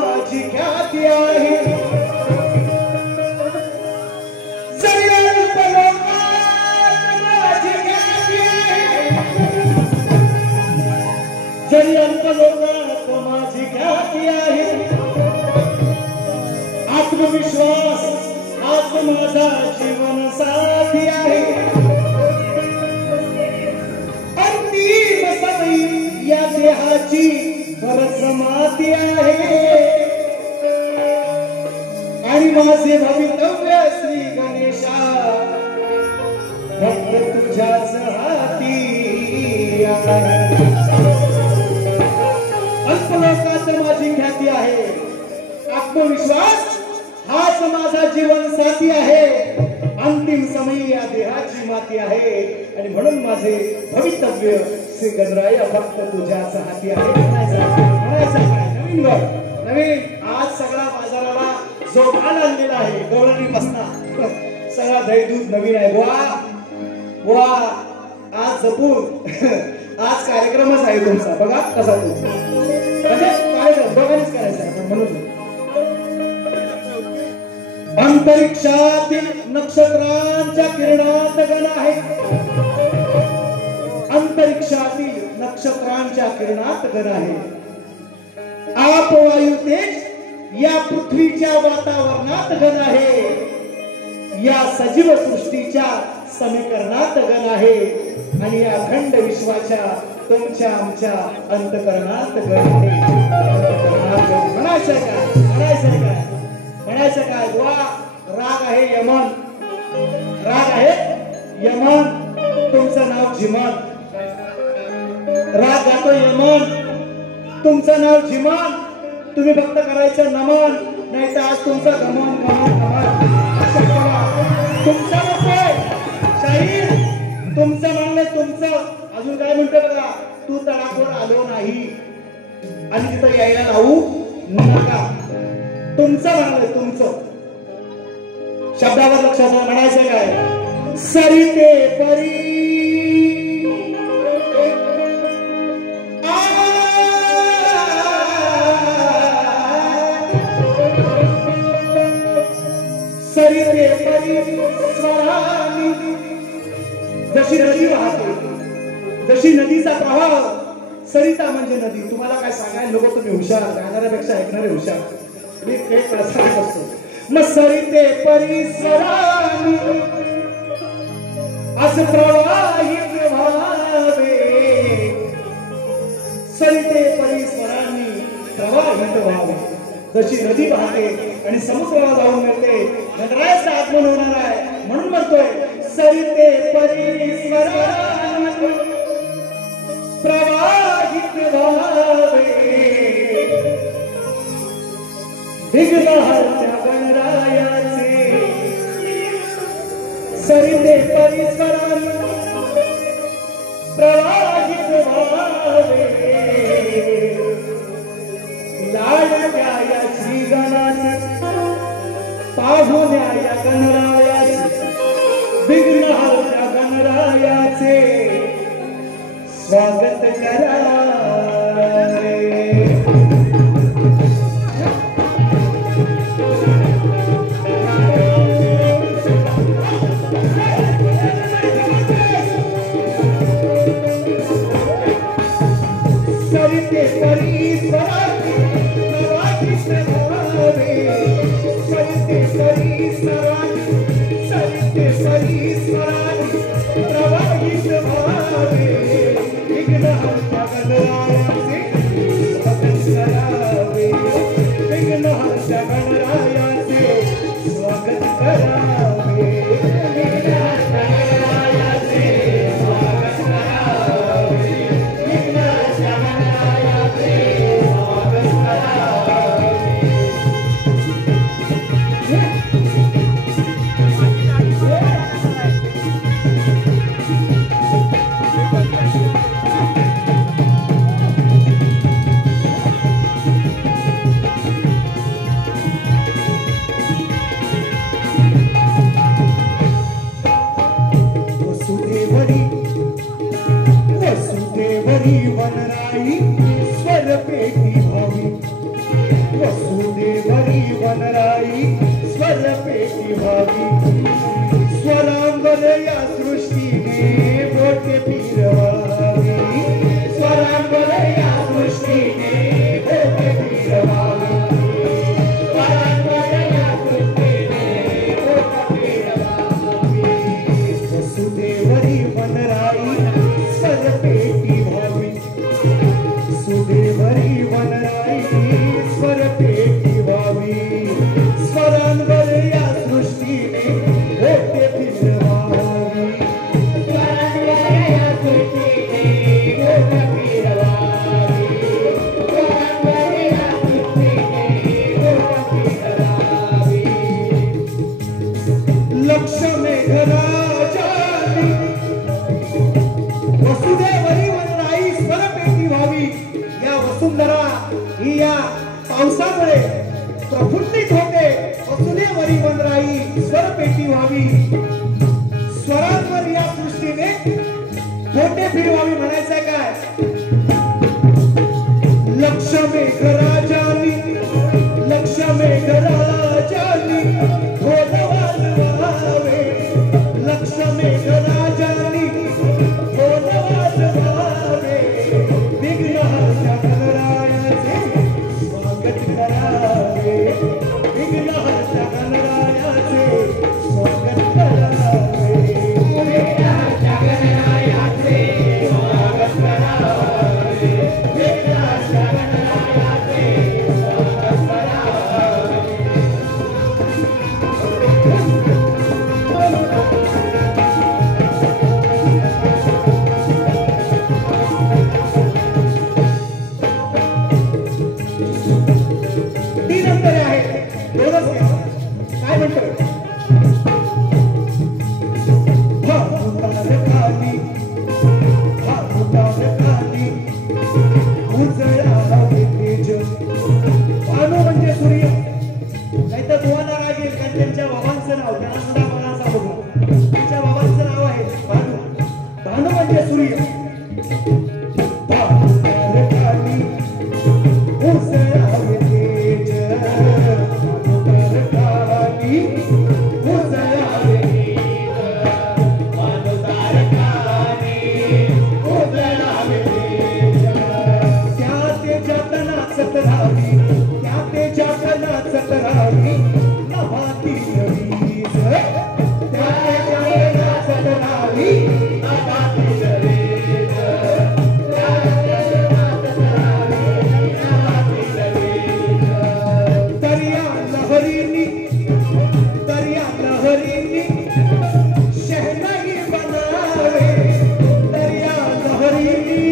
माझी ख्याती आहे जरी अल्प लोकात माझी ख्याती आहे जरी अल्प लोकात माझी ख्याती आहे आत्मविश्वास हाच माझा जीवन साथी आहे अंतिम समय या देहाची खरंच माती आहे आणि माझे भवितव्य श्री गणेशा फक्त तुझ्याच हाती आहे अल्पलोकात माझी ख्याती आहे आत्मविश्वास हाच माझा जीवन साथी आहे अंतिम समयी या देहाची माती आहे आणि म्हणून माझे भवितव्य श्री गणराय फक्त तुझ्याच हाती आहे म्हणायचं काय नवीन नवीन आज सगळा बाजाराला जो माल आणलेला आहे गवळणी बसना सगळा दही दूध नवीन आहे वा आज जपून आज कार्यक्रमच आहे तुमचा बघा कसा तो म्हणजे कार्यक्रम दोघांनीच करायचा आहे म्हणून अंतरिक्षातील नक्षत्रांच्या किरणात गण आहे अंतरिक्षातील नक्षत्रांच्या किरणात गण आहे आप वायू तेज या पृथ्वीच्या वातावरणात गण आहे या सजीव सृष्टीच्या समीकरणात गण आहे आणि या अखंड विश्वाच्या तुमच्या आमच्या अंतकरणात गण आहे म्हणायचं काय वा राग आहे यमन तुमचं नाव झिमन राग गातो यमन तुमचं नाव झिमन तुम्ही फक्त करायचं नमन नाही तर आज तुमचं गमन तुमचं नसतंय शाहीर तुमचं म्हणणं तुमचं अजून काय म्हणतो बघा तू तडाखोर आलो नाही आणि तिथं यायला लावू नका तुमचं म्हणाल तुमचं शब्दावर लक्षात म्हणायचं काय सरिते परी सरिते परी स्वरानी जशी नदी वाहते जशी नदीचा प्रवाह सरिता म्हणजे नदी तुम्हाला काय सांगायला नको तुम्ही हुशार गाणाऱ्यापेक्षा ऐकणारे हुशार एक प्रसार असतो मग सरिते परिसरानी असं प्रवाहित व्हावे सरिते परिसरानी प्रवाहित व्हावे जशी नदी वाहते आणि समुद्राला जाऊन मिळते गणरायाचा आगमन होणार आहे म्हणून म्हणतोय सरिते परिसरानी प्रवाहित व्हावे विघ्नहर्त्या गणरायाचे सरिते परिसरानी प्रवाहित व्हावे लाडक्या या श्री गणाचे पाहुण्या या गणरायाचे विघ्नहर्त्या गणरायाचे स्वागत करा सरिते परिसरानी प्रवाहित व्हावे सरिते परिसरानी प्रवाहित व्हावे विघ्नहर्त्या गणरायाचे स्वागत करावे विघ्नहर्त्या गणरायाचे स्वागत करावे विघ्नहर्त्या गणरायाचे स्वागत करावे विघ्नहर्त्या गणरायाचे स्वागत करावे वसुदेवरी वनराई स्वर पेटी भावी या सृष्टीने बोटे फिरवावी, स्वरांवर या सृष्टीने बोटे फिरवावी, स्वरांवर या सृष्टीने बोटे फिरवावी. वसुदेवरी वनराई स्वरपेटी व्हावी, सुदेवरी वनराई स्वरपेटी व्हावी, स्वरांवर या सृष्टीने बोटे फिरवावी, स्वरांवर या सृष्टीने बोटे फिरवावी, स्वरांवर या सृष्टीने बोटे फिरवावी. लक्ष मेघराजानी वसुदेवरी वनराई स्वरपेटी व्हावी. या वसुंधरा ही या पावसामुळे प्रफुल्लित होते. वसुदेवरी वनराई स्वरपेटी व्हावी, स्वरांवर या सृष्टीने बोटे फिरवावी. म्हणायचंय काय? लक्ष मेघराजानी, लक्ष मेघराजानी गोदवाल व्हावे, लक्ष मेघराजानी गोदवाल व्हावे. विघ्नहर्ता गणरायाचे स्वागत करावे, विघ्नहर्ता गणरायाचे स्वागत करावे, विघ्नहर्ता गणरायाचे स्वागत करावे, विघ्नहर्ता गणरायाचे स्वागत करावे. तीन अंतरे आहेत, दोनच घ्या. काय म्हणतोय? खाली खाली उजळावे तेज. भानू म्हणजे सूर्य, नाहीतर तुम्हाला राग येईल कारण त्यांच्या बाबांचं नाव, त्यांना सुद्धा मला सांगू. त्यांच्या बाबांचं नाव आहे भानू. भानू म्हणजे सूर्य. खाली उजळावे तेज, खाली उजळावे तेज, खाली उजळावे तेज. त्या तेजात नाचत राहावी, त्या तेजात नाचत राहावी नभाती वीज, त्या तेजात नाचत राहावी नभाती वीज, त्या तेजात नाचत राहावी नभाती वीज. दर्या लहरीनी, दर्या लहरीनी शहनाई बनावे, दर्या लहरीनी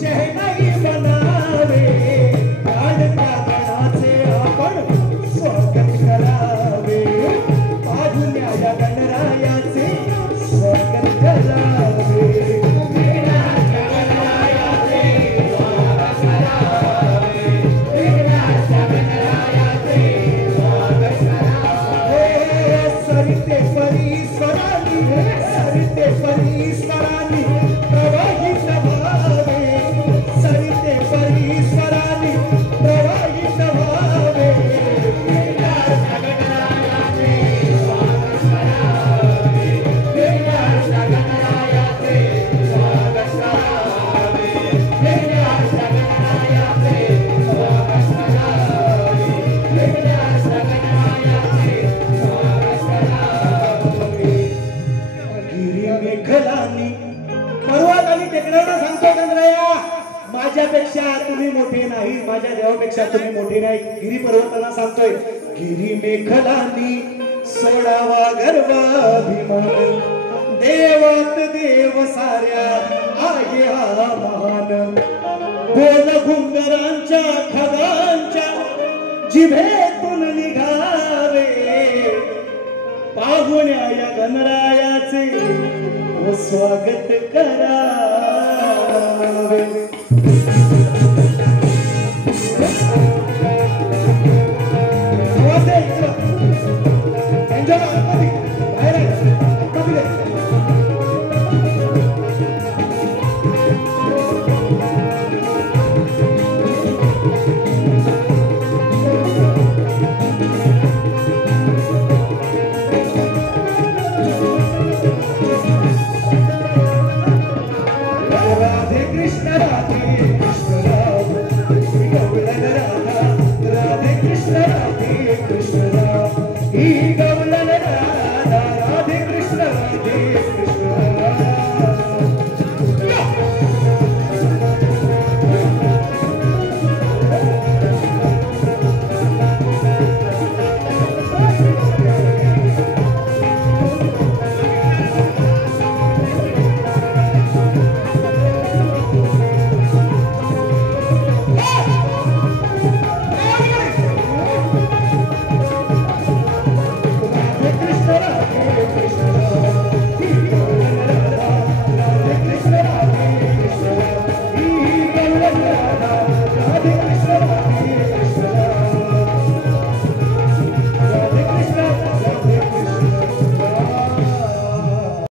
शहनाई बनावे. काढता गणाचे आपण स्वागत करावे, पाहुण्या या गणरायाचे स्वागत करावे, विघ्नहर्ता गणरायाचे स्वागत करावे, विघ्नहर्ता गणरायाचे स्वागत करावे. सरिते परीश्वरानी, सरिते परीश्वरानी प्रवाहित व्हावे, सरिते परीश्वरानी प्रवाहित व्हावे. विघ्नहर्ता गणरायाचे स्वागत करावे, विघ्नहर्ता गणरायाचे स्वागत करावे, विघ्नहर्ता गणरायाचे स्वागत करावे, विघ्नहर्ता गणरायाचे स्वागत करावे. गिरी मेघलानी पर्वत आणि टेकड्यांना सांगतो गणराया, माझ्यापेक्षा तुम्ही मोठे नाही, माझ्या देवापेक्षा तुम्ही मोठे नाही. गिरी पर्वतांना सांगतोय, गिरी मेघलानी सोडावा गर्वाभिमान, देवात देव साऱ्या आहे हा महान. बोल घुंगरांच्या खगांच्या जिभेतून निघावे, पाहुण्या या गणरायाचे स्वागत करावे.